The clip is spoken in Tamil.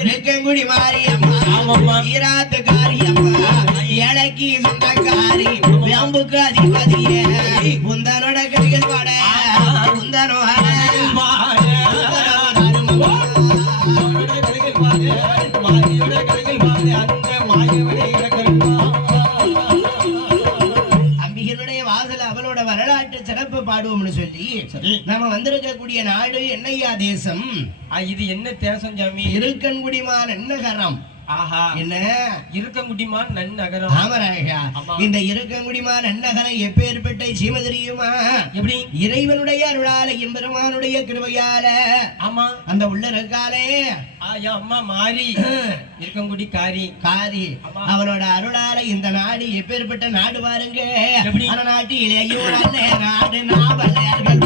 இருக்கங்குடி மாரியம்மா ஈராத்துக்காரி அம்மா இலக்கி சொந்தக்காரி வேம்புக்கு அதிபதியே உந்தனோட கைகள் பாட உந்தனோ அம்பிகளுடைய வாசல அவளோட வரலாற்று சிறப்பு பாடுவோம்னு சொல்லி நம்ம வந்திருக்கக்கூடிய நாடு என்னையா தேசம்? இது என்ன தேசம் சாமி? இருக்கன்குடிமான் நன்னகரம். ஆஹா, என்ன இருக்கங்குடிமான் நன்னகரம்? ஆமராயா, இந்த இருக்கங்குடிமான் நன்னகரம் எப்பேற்பட்ட சீம தெரியுமா? எப்படி? இறைவனுடைய அருளால எம்பெருமானுடைய கிருபையால. ஆமா, அந்த உள்ள இருக்காலே அம்மா மாறி இருக்கங்குடி காரி காரி அவனோட அருளால இந்த நாடு எப்பேற்பட்ட நாடு பாருங்க. நாட்டிலேயோ நல்ல நாடு நாவலர்கள்